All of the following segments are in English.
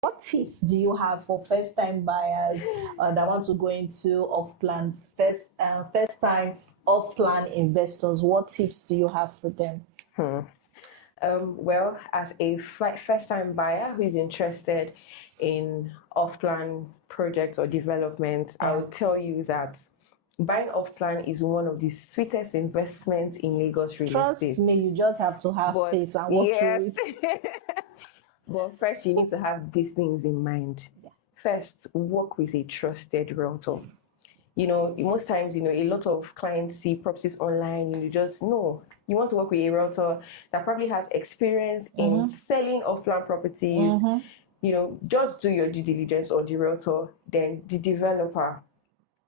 What tips do you have for first-time buyers that want to go into off-plan first-time off-plan investors? What tips do you have for them? Well, as a first-time buyer who is interested in off-plan projects or development, I would tell you that buying off-plan is one of the sweetest investments in Lagos real Trust estate. me, you just have to have faith and walk through it. But first, you need to have these things in mind. First, work with a trusted realtor. Most times, a lot of clients see properties online and you just know you want to work with a realtor that probably has experience in selling off-plan properties. Just do your due diligence on the realtor, then the developer.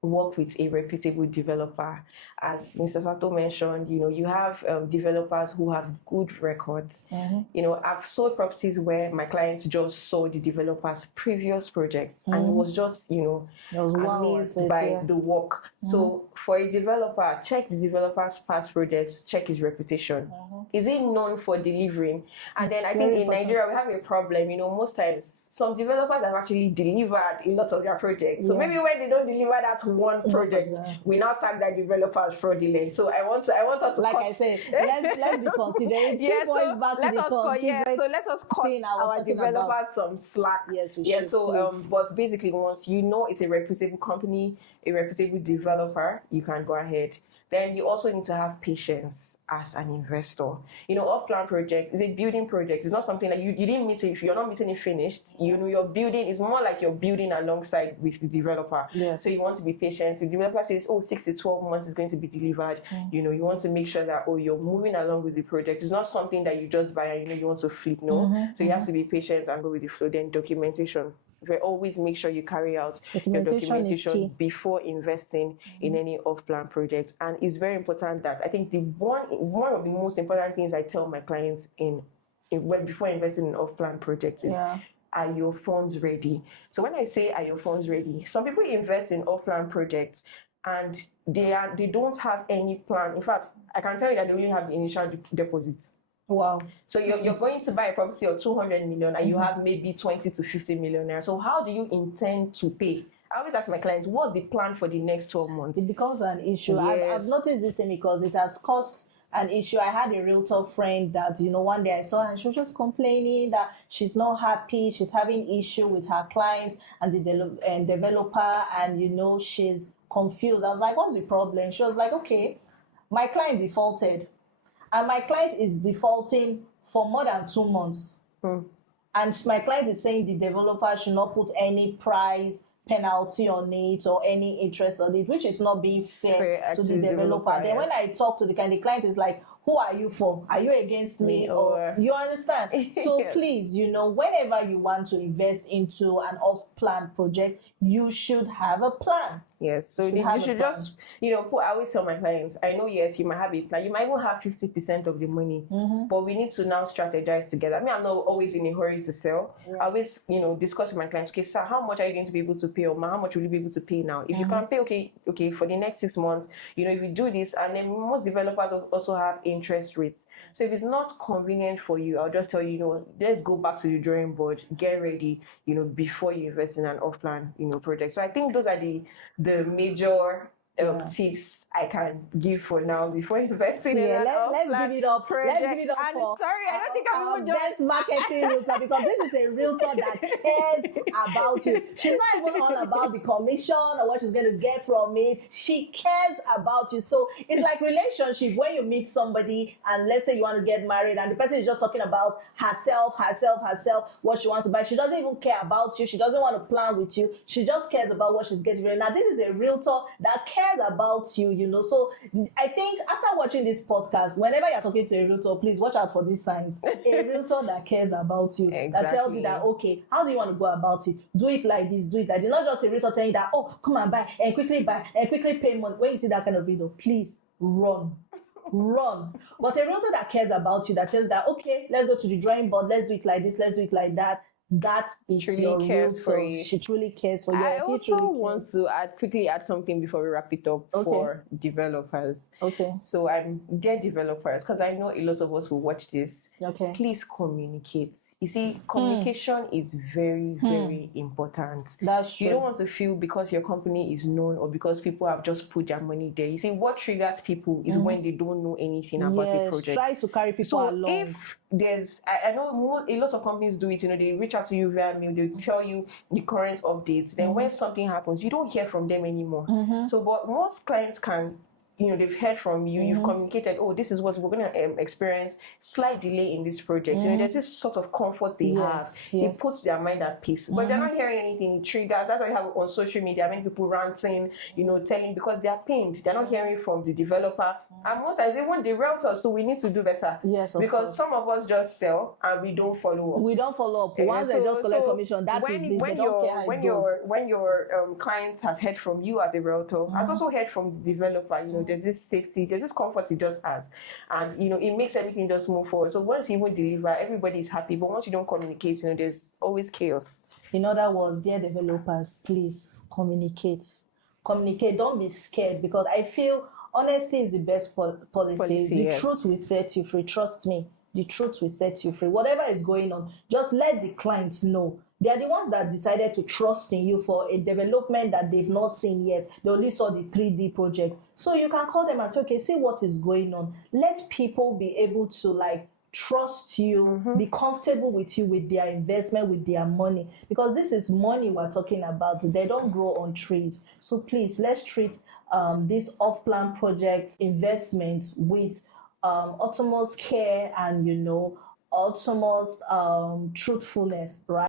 Work with a reputable developer. As Mr. Sato mentioned, you have developers who have good records. I've sold properties where my clients just saw the developer's previous projects and was just, amazed by the work. So for a developer, check the developer's past projects, check his reputation. Is he known for delivering? And then I think in Nigeria we have a problem. Most times some developers have actually delivered a lot of their projects. So maybe when they don't deliver that one project, we now tag that developer as fraudulent. So I want us to I said, let's be considerate. So let us cut our developers some slack. Yes, we should. But basically, once you know it's a reputable company, a reputable developer, you can go ahead. Then you also need to have patience as an investor. Off-plan project is a building project. It's not something that you didn't meet it. If you're not meeting it finished, you're building. It's more like you're building alongside with the developer. Yes. So you want to be patient. The developer says, 6 to 12 months is going to be delivered. You want to make sure that, you're moving along with the project. It's not something that you just buy and, you want to flip. No. So you have to be patient and go with the flow. Then documentation. Always make sure you carry out your documentation before investing in any off-plan project. And it's very important that I think one of the most important things I tell my clients before investing in off-plan projects is, are your funds ready? So when I say are your funds ready, some people invest in off-plan projects and they don't have any plan. In fact, I can tell you that they only have the initial deposits. Wow. So you're going to buy a property of 200 million and you have maybe 20 to 50 million naira. So how do you intend to pay? I always ask my clients, what's the plan for the next 12 months? It becomes an issue. Yes. I've noticed this thing because it has caused an issue. I had a realtor friend that, one day I saw her and she was just complaining that she's not happy. She's having issue with her clients and the developer and, she's confused. I was like, what's the problem? She was like, okay, my client defaulted. And my client is defaulting for more than 2 months. And my client is saying the developer should not put any price penalty on it or any interest on it, which is not being fair to the developer. Then when I talk to the client is like, who are you for? Are you against me? Or you understand? So please, whenever you want to invest into an off-plan project, you should have a plan. Yes, so you should just, I always tell my clients, I know, yes, you might have a plan. You might even have 50% of the money, but we need to now strategize together. I'm not always in a hurry to sell. I always, discuss with my clients, okay, sir, how much are you going to be able to pay? Or how much will you be able to pay now? If you can pay, okay, for the next 6 months, if you do this, and then most developers also have interest rates. So if it's not convenient for you, I'll just tell you, let's go back to the drawing board, get ready, before you invest in an off-plan, project. So I think those are the major tips I can give for now before investing in an off-plan let's give it up. project. Let's give it up and for sorry, I don't think I'm even best marketing realtor, because this is a realtor that cares about you. She's not even all about the commission or what she's going to get from it. She cares about you. So it's like relationship. When you meet somebody and let's say you want to get married and the person is just talking about herself, what she wants to buy. She doesn't even care about you. She doesn't want to plan with you. She just cares about what she's getting ready. Now, this is a realtor that cares about you, So I think after watching this podcast, whenever you're talking to a realtor, please watch out for these signs. A realtor that cares about you, that tells you that, okay, how do you want to go about it? Do it like this, do it like this. Not just a realtor telling you that, come and buy and quickly pay money. When you see that kind of video, please run. But a realtor that cares about you, that tells that, okay, let's go to the drawing board, let's do it like this, let's do it like that, that is Truly your cares for realtor. you. She truly cares for you. I He also truly want cares. to quickly add something before we wrap it up Okay. for developers. Okay. So I'm dear developers, because I know a lot of us will watch this. Okay. Please communicate. You see, communication is very, very important. That's true. You don't want to feel because your company is known or because people have just put their money there. You see, what triggers people is when they don't know anything about a project. Try to carry people So along. if there's, I know a lot of companies do it, they reach out to you via mail, they tell you the current updates. Then when something happens, you don't hear from them anymore. So, but most clients can, they've heard from you, you've communicated, oh, this is what we're going to experience, slight delay in this project. There's this sort of comfort they have. It puts their mind at peace. But they're not hearing anything, it triggers. That's why you have on social media, many people ranting, telling, because they're pained. They're not hearing from the developer. And most times, even the realtors, so we need to do better. Yes, of because course. Some of us just sell and we don't follow up. We don't follow up. Once they just collect commission, that is it. They don't care how it goes. When your client has heard from you as a realtor, has also heard from the developer, there's this safety, there's this comfort it just has. And, it makes everything just move forward. So once you even deliver, everybody is happy. But once you don't communicate, there's always chaos. In other words, dear developers, please communicate. Communicate. Don't be scared, because I feel honesty is the best policy. The truth will set you free. Trust me. The truth will set you free. Whatever is going on, just let the clients know. They are the ones that decided to trust in you for a development that they've not seen yet. They only saw the 3D project. So you can call them and say, okay, see what is going on. Let people be able to trust you, be comfortable with you, with their investment, with their money. Because this is money we're talking about. They don't grow on trees. So please, let's treat this off-plan project investment with utmost care and, utmost truthfulness, right?